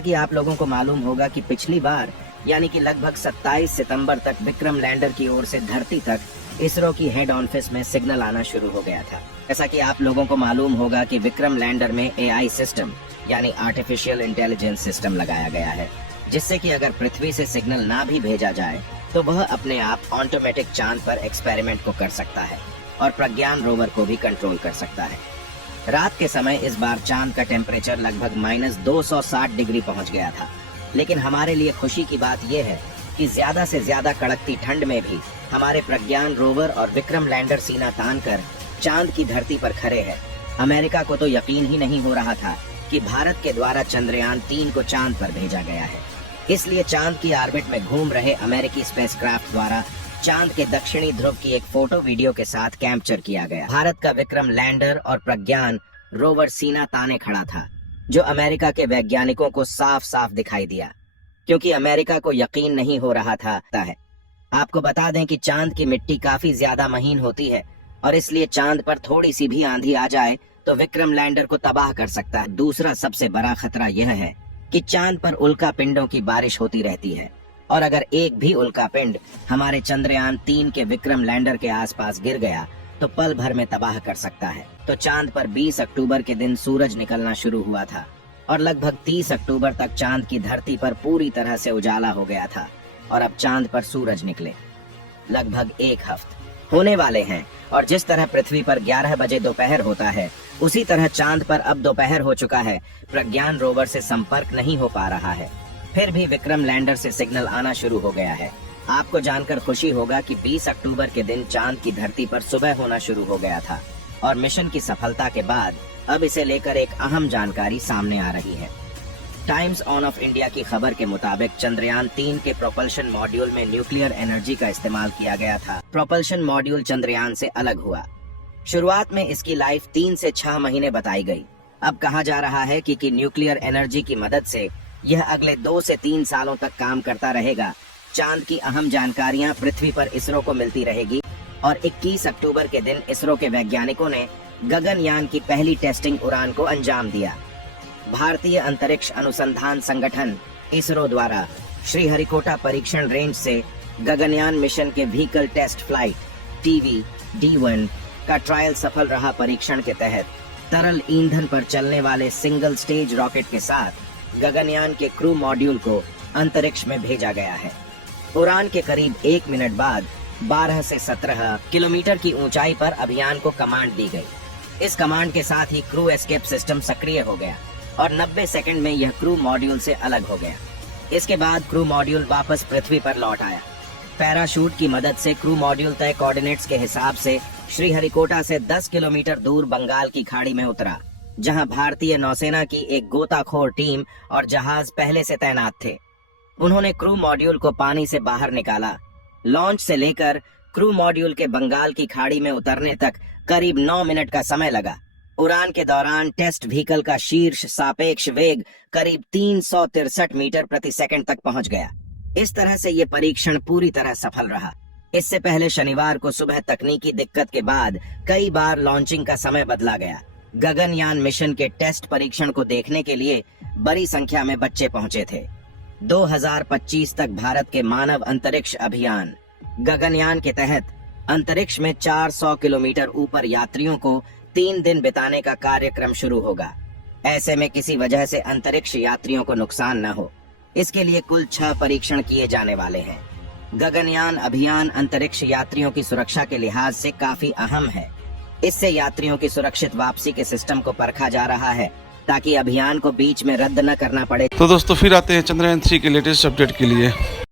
कि आप लोगों को मालूम होगा कि पिछली बार यानी कि लगभग 27 सितंबर तक विक्रम लैंडर की ओर से धरती तक इसरो की हेड ऑफिस में सिग्नल आना शुरू हो गया था। जैसा कि आप लोगों को मालूम होगा कि विक्रम लैंडर में एआई सिस्टम यानी आर्टिफिशियल इंटेलिजेंस सिस्टम लगाया गया है, जिससे कि अगर पृथ्वी से सिग्नल ना भी भेजा जाए तो वह अपने आप ऑटोमेटिक चांद पर एक्सपेरिमेंट को कर सकता है और प्रज्ञान रोवर को भी कंट्रोल कर सकता है। रात के समय इस बार चांद का टेम्परेचर लगभग -260 डिग्री पहुंच गया था, लेकिन हमारे लिए खुशी की बात यह है कि ज्यादा से ज्यादा कड़कती ठंड में भी हमारे प्रज्ञान रोवर और विक्रम लैंडर सीना तान कर चांद की धरती पर खड़े हैं। अमेरिका को तो यकीन ही नहीं हो रहा था कि भारत के द्वारा चंद्रयान 3 को चांद पर भेजा गया है। इसलिए चांद की ऑर्बिट में घूम रहे अमेरिकी स्पेसक्राफ्ट द्वारा चांद के दक्षिणी ध्रुव की एक फोटो वीडियो के साथ कैप्चर किया गया। भारत का विक्रम लैंडर और प्रज्ञान रोवर सीना ताने खड़ा था, जो अमेरिका के वैज्ञानिकों को साफ साफ दिखाई दिया, क्योंकि अमेरिका को यकीन नहीं हो रहा था। आपको बता दें कि चांद की मिट्टी काफी ज्यादा महीन होती है और इसलिए चांद पर थोड़ी सी भी आंधी आ जाए तो विक्रम लैंडर को तबाह कर सकता है। दूसरा सबसे बड़ा खतरा यह है कि चांद पर उल्का पिंडों की बारिश होती रहती है और अगर एक भी उल्का पिंड हमारे चंद्रयान 3 के विक्रम लैंडर के आसपास गिर गया तो पल भर में तबाह कर सकता है। तो चांद पर 20 अक्टूबर के दिन सूरज निकलना शुरू हुआ था और लगभग 30 अक्टूबर तक चांद की धरती पर पूरी तरह से उजाला हो गया था और अब चांद पर सूरज निकले लगभग 1 हफ्ते होने वाले हैं। और जिस तरह पृथ्वी पर 11 बजे दोपहर होता है, उसी तरह चांद पर अब दोपहर हो चुका है। प्रज्ञान रोवर से संपर्क नहीं हो पा रहा है, फिर भी विक्रम लैंडर से सिग्नल आना शुरू हो गया है। आपको जानकर खुशी होगा कि 20 अक्टूबर के दिन चांद की धरती पर सुबह होना शुरू हो गया था और मिशन की सफलता के बाद अब इसे लेकर एक अहम जानकारी सामने आ रही है। टाइम्स ऑफ इंडिया की खबर के मुताबिक चंद्रयान 3 के प्रोपल्शन मॉड्यूल में न्यूक्लियर एनर्जी का इस्तेमाल किया गया था। प्रोपल्शन मॉड्यूल चंद्रयान से अलग हुआ। शुरुआत में इसकी लाइफ 3 से 6 महीने बताई गई। अब कहा जा रहा है कि न्यूक्लियर एनर्जी की मदद से यह अगले 2 से 3 सालों तक काम करता रहेगा। चांद की अहम जानकारियां पृथ्वी पर इसरो को मिलती रहेगी और 21 अक्टूबर के दिन इसरो के वैज्ञानिकों ने गगनयान की पहली टेस्टिंग उड़ान को अंजाम दिया। भारतीय अंतरिक्ष अनुसंधान संगठन इसरो द्वारा श्रीहरिकोटा परीक्षण रेंज से गगनयान मिशन के व्हीकल टेस्ट फ्लाइट TVD-1 का ट्रायल सफल रहा। परीक्षण के तहत तरल ईंधन पर चलने वाले सिंगल स्टेज रॉकेट के साथ गगनयान के क्रू मॉड्यूल को अंतरिक्ष में भेजा गया है। उड़ान के करीब 1 मिनट बाद 12 से 17 किलोमीटर की ऊंचाई पर अभियान को कमांड दी गई। इस कमांड के साथ ही क्रू एस्केप सिस्टम सक्रिय हो गया और 90 सेकंड में यह क्रू मॉड्यूल से अलग हो गया। इसके बाद क्रू मॉड्यूल वापस पृथ्वी पर लौट आया। पैराशूट की मदद से क्रू मॉड्यूल तय कोऑर्डिनेट्स के हिसाब से श्रीहरिकोटा से 10 किलोमीटर दूर बंगाल की खाड़ी में उतरा, जहां भारतीय नौसेना की एक गोताखोर टीम और जहाज पहले से तैनात थे। उन्होंने क्रू मॉड्यूल को पानी से बाहर निकाला। लॉन्च से लेकर क्रू मॉड्यूल के बंगाल की खाड़ी में उतरने तक करीब 9 मिनट का समय लगा। उड़ान के दौरान टेस्ट व्हीकल का शीर्ष सापेक्ष वेग करीब 363 मीटर प्रति सेकंड तक पहुंच गया। इस तरह से ये परीक्षण पूरी तरह सफल रहा। इससे पहले शनिवार को सुबह तकनीकी दिक्कत के बाद कई बार लॉन्चिंग का समय बदला गया। गगनयान मिशन के टेस्ट परीक्षण को देखने के लिए बड़ी संख्या में बच्चे पहुंचे थे। 2025 तक भारत के मानव अंतरिक्ष अभियान गगनयान के तहत अंतरिक्ष में 400 किलोमीटर ऊपर यात्रियों को 3 दिन बिताने का कार्यक्रम शुरू होगा। ऐसे में किसी वजह से अंतरिक्ष यात्रियों को नुकसान न हो, इसके लिए कुल 6 परीक्षण किए जाने वाले हैं। गगनयान अभियान अंतरिक्ष यात्रियों की सुरक्षा के लिहाज से काफी अहम है। इससे यात्रियों की सुरक्षित वापसी के सिस्टम को परखा जा रहा है ताकि अभियान को बीच में रद्द न करना पड़े। तो दोस्तों फिर आते हैं चंद्रयान 3 के लेटेस्ट अपडेट के लिए।